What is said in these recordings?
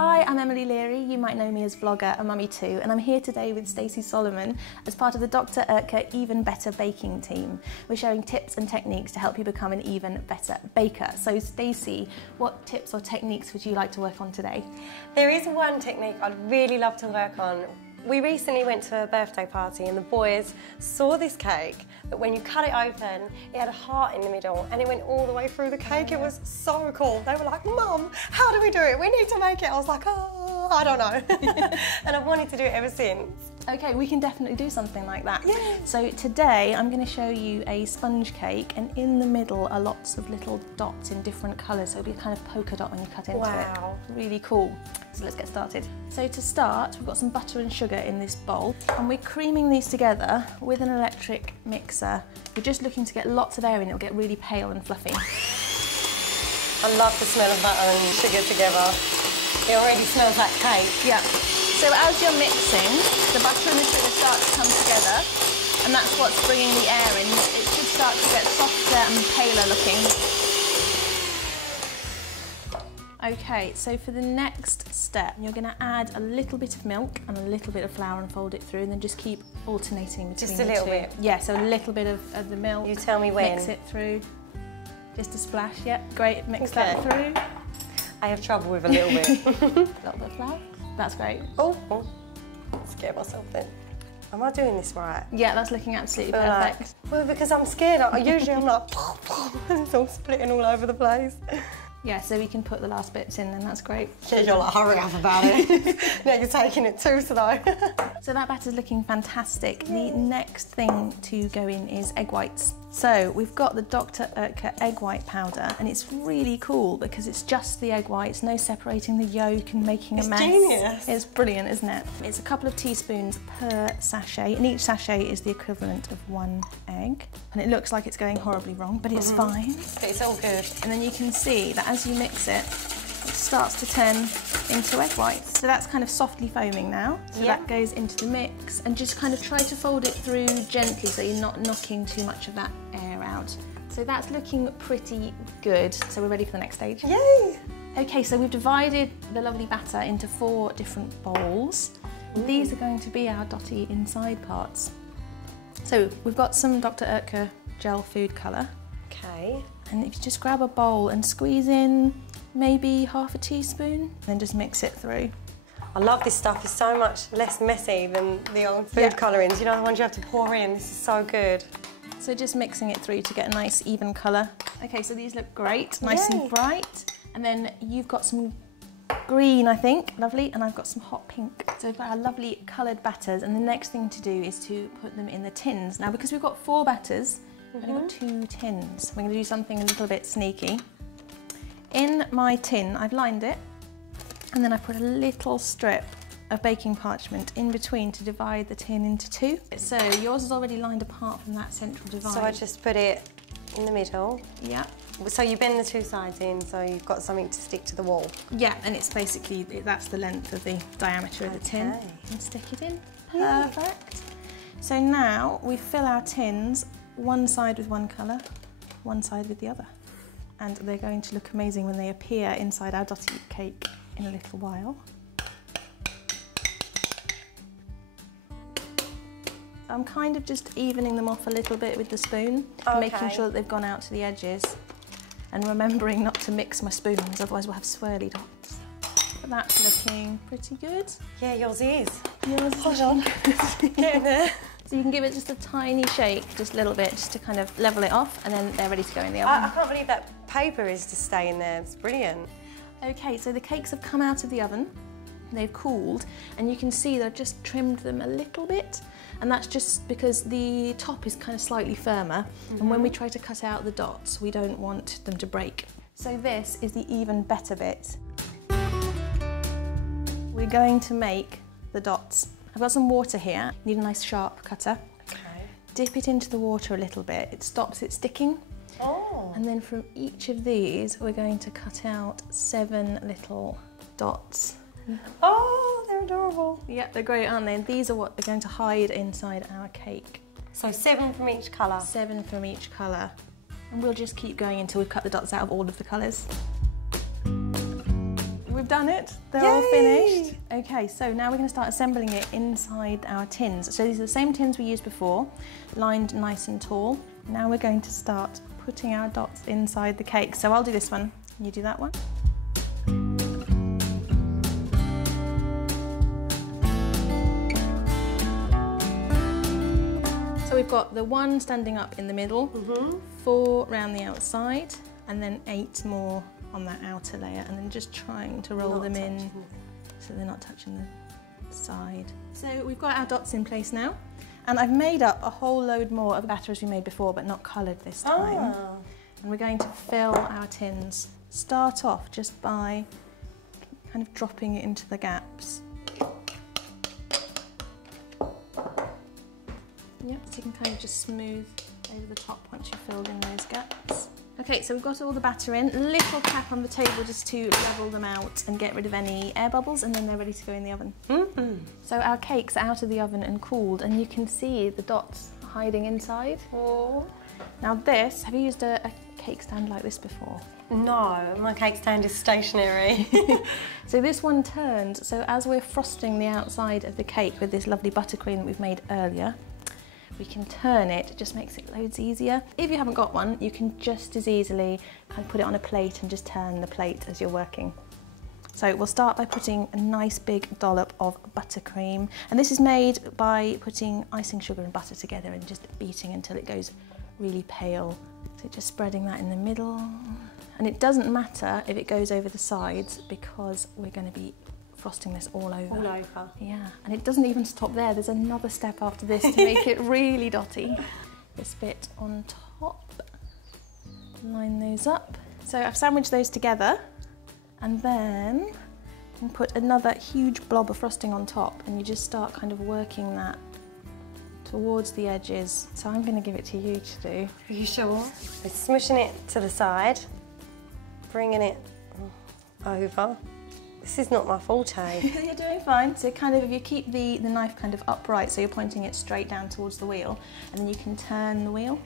Hi, I'm Emily Leary. You might know me as vlogger and mummy too, and I'm here today with Stacey Solomon as part of the Dr. Oetker Even Better Baking team. We're sharing tips and techniques to help you become an even better baker. So Stacey, what tips or techniques would you like to work on today? There is one technique I'd really love to work on. We recently went to a birthday party and the boys saw this cake, but when you cut it open, it had a heart in the middle and it went all the way through the cake. It was so cool. They were like, Mum, how do we do it? We need to make it. I was like, oh, I don't know. And I've wanted to do it ever since. Okay, we can definitely do something like that. Yeah. So today I'm going to show you a sponge cake, and in the middle are lots of little dots in different colours, so it'll be a kind of polka dot when you cut into Wow. it. Really cool. So let's get started. So to start, we've got some butter and sugar in this bowl, and we're creaming these together with an electric mixer. We're just looking to get lots of air in, it'll get really pale and fluffy. I love the smell of butter and sugar together. It already smells like cake. Yeah. So as you're mixing, the butter and the sugar start to come together, and that's what's bringing the air in. It should start to get softer and paler looking. Okay, so for the next step, you're going to add a little bit of milk and a little bit of flour and fold it through, and then just keep alternating between Just a little bit? Yeah, so a little bit of the milk. You tell me when. Mix it through. Just a splash, yep. Great, mix Okay. that through. I have trouble with a little bit. A little bit of flour. That's great. Oh, scared myself then. Am I doing this right? Yeah, that's looking absolutely Like, perfect. well, because I'm scared. Usually I'm like, it's all splitting all over the place. Yeah, so we can put the last bits in, and that's great. You're like, hurry up about it. Now you're taking it too slow. So that batter's looking fantastic. The next thing to go in is egg whites. So we've got the Dr. Oetker egg white powder, and it's really cool because it's just the egg whites, no separating the yolk and making a mess. It's genius. It's brilliant, isn't it? It's a couple of teaspoons per sachet, and each sachet is the equivalent of 1 egg. And it looks like it's going horribly wrong, but it's fine. But it's all good. And then you can see that as you mix it, it starts to turn into egg whites. So that's kind of softly foaming now. So Yeah. that goes into the mix, and just kind of try to fold it through gently so you're not knocking too much of that air out. So that's looking pretty good. So we're ready for the next stage. Yay! Okay, so we've divided the lovely batter into 4 different bowls. These are going to be our DOTTY inside parts. So we've got some Dr. Oetker gel food colour. Okay. And if you just grab a bowl and squeeze in maybe half a teaspoon, then just mix it through. I love this stuff. It's so much less messy than the old food colourings. You know, the ones you have to pour in. This is so good. So just mixing it through to get a nice even colour. Okay, so these look great, nice Yay. and bright. And then you've got some green, I think, lovely, and I've got some hot pink. So we've got our lovely coloured batters, and the next thing to do is to put them in the tins. Now, because we've got 4 batters, we've only got 2 tins. We're going to do something a little bit sneaky. In my tin, I've lined it, and then I put a little strip of baking parchment in between to divide the tin into 2. So yours is already lined apart from that central divide. So I just put it in the middle. Yeah. So you bend the 2 sides in so you've got something to stick to the wall. Yeah, and it's basically, that's the length of the diameter of the tin. Okay. And stick it in. Yeah. Perfect. So now we fill our tins, one side with one colour, one side with the other. And they're going to look amazing when they appear inside our DOTTY cake in a little while. I'm kind of just evening them off a little bit with the spoon, making sure that they've gone out to the edges, and remembering not to mix my spoons, otherwise we'll have swirly dots. But that's looking pretty good. Yeah, yours is. Yours Hold on. Get in there. So you can give it just a tiny shake, just a little bit, just to kind of level it off, and then they're ready to go in the oven. I can't believe that paper is to stay in there. It's brilliant. Okay, so the cakes have come out of the oven, they've cooled, and you can see that I've just trimmed them a little bit, and that's just because the top is kind of slightly firmer, and when we try to cut out the dots, we don't want them to break. So this is the even better bit. We're going to make the dots. I've got some water here, need a nice sharp cutter. Okay. Dip it into the water a little bit, it stops it sticking. Oh. And then from each of these, we're going to cut out 7 little dots. Oh, they're adorable. Yeah, they're great, aren't they? And these are what they're going to hide inside our cake. So 7 from each colour. 7 from each colour. And we'll just keep going until we've cut the dots out of all of the colours. we've done it. They're Yay! all finished. Okay, so now we're going to start assembling it inside our tins. So these are the same tins we used before, lined nice and tall. Now we're going to start putting our dots inside the cake. So I'll do this one, you do that one. So we've got the one standing up in the middle, 4 round the outside, and then 8 more on that outer layer, and then just trying to roll them in so they're not touching the side. So we've got our dots in place now, and I've made up a whole load more of the batter as we made before, but not coloured this time. And we're going to fill our tins. Start off just by kind of dropping it into the gaps. Yep, so you can kind of just smooth over the top once you've filled in those gaps. Okay, so we've got all the batter in. A little tap on the table just to level them out and get rid of any air bubbles, and then they're ready to go in the oven. So our cake's out of the oven and cooled, and you can see the dots hiding inside. Now this, have you used a cake stand like this before? No, my cake stand is stationary. So this one turns, so as we're frosting the outside of the cake with this lovely buttercream that we've made earlier, we can turn it, it just makes it loads easier. If you haven't got one, you can just as easily kind of put it on a plate and just turn the plate as you're working. So we'll start by putting a nice big dollop of buttercream. And this is made by putting icing sugar and butter together and just beating until it goes really pale. So just spreading that in the middle. And it doesn't matter if it goes over the sides because we're going to be frosting this all over. All over. Yeah, and it doesn't even stop there. There's another step after this to make it really dotty. This bit on top. Line those up. So I've sandwiched those together, and then you can put another huge blob of frosting on top, and you just start kind of working that towards the edges. So I'm going to give it to you to do. Are you sure? So smushing it to the side, bringing it over. This is not my forte. You're doing fine. So kind of, if you keep the knife kind of upright, so you're pointing it straight down towards the wheel, and then you can turn the wheel.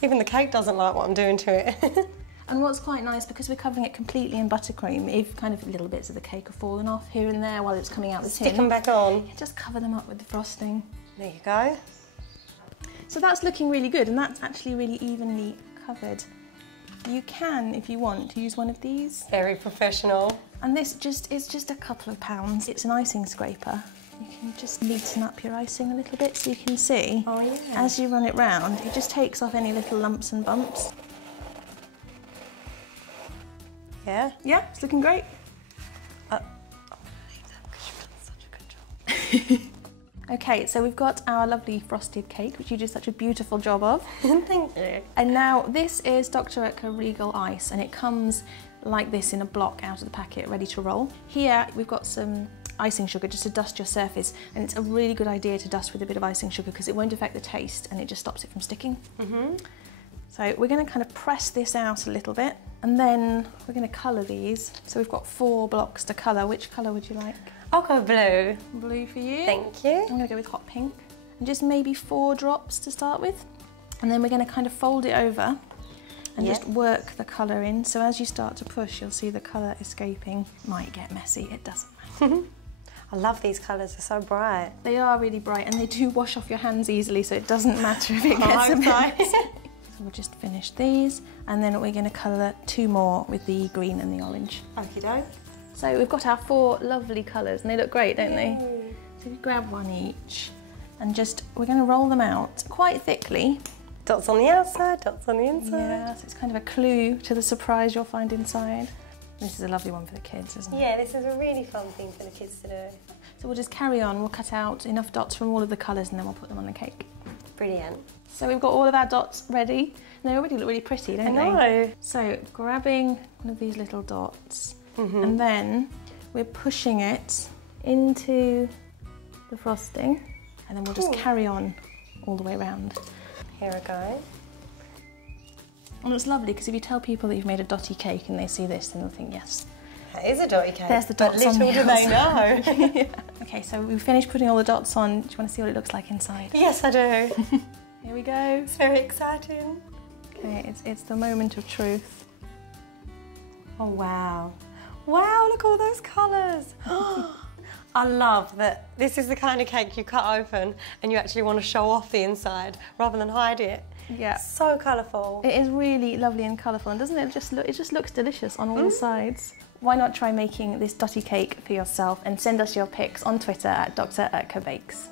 Even the cake doesn't like what I'm doing to it. And what's quite nice, because we're covering it completely in buttercream, if kind of little bits of the cake are falling off here and there while it's coming out the tin, stick them back on. Just cover them up with the frosting. There you go. So that's looking really good, and that's actually really evenly covered. You can, if you want, use one of these. Very professional. And this is just a couple of pounds. It's an icing scraper. You can just neaten up your icing a little bit so you can see, as you run it round, it just takes off any little lumps and bumps. Yeah? Yeah, it's looking great. Okay, so we've got our lovely frosted cake, which you did such a beautiful job of. Thank you. And now this is Dr.Oetker Regal Ice, and it comes like this in a block out of the packet, ready to roll. Here we've got some icing sugar just to dust your surface, and it's a really good idea to dust with a bit of icing sugar because it won't affect the taste and it just stops it from sticking. So we're going to kind of press this out a little bit, and then we're going to colour these. So we've got 4 blocks to colour. Which colour would you like? I'll go blue. Blue for you. Thank you. I'm going to go with hot pink. And just maybe 4 drops to start with. And then we're going to kind of fold it over and just work the colour in. So as you start to push, you'll see the colour escaping. Might get messy, it doesn't matter. I love these colours, they're so bright. They are really bright, and they do wash off your hands easily, so it doesn't matter if it gets a bit messy. So we'll just finish these, and then we're going to colour 2 more with the green and the orange. Okie doke. So we've got our 4 lovely colours, and they look great, don't they? So we grab one each, and we're going to roll them out quite thickly. Dots on the outside, dots on the inside. Yeah, so it's kind of a clue to the surprise you'll find inside. This is a lovely one for the kids, isn't it? Yeah, this is a really fun thing for the kids to do. So we'll just carry on. We'll cut out enough dots from all of the colours, and then we'll put them on the cake. Brilliant. So we've got all of our dots ready. And they already look really pretty, don't they? I know. So grabbing one of these little dots, and then we're pushing it into the frosting, and then we'll just carry on all the way around. Here I go. And it's lovely because if you tell people that you've made a dotty cake and they see this, then they'll think, yes. That is a dotty cake. There's the dots but on the little do they know. Yeah. Okay, so we've finished putting all the dots on. Do you want to see what it looks like inside? Yes, I do. Here we go. It's very exciting. Okay, it's the moment of truth. Oh, wow. Wow, look all those colours. I love that this is the kind of cake you cut open and you actually want to show off the inside rather than hide it. Yeah. So colourful. It is really lovely and colourful, and doesn't it just look, it just looks delicious on all the sides. Why not try making this DOTTY cake for yourself and send us your pics on Twitter at Dr.Oetker Bakes.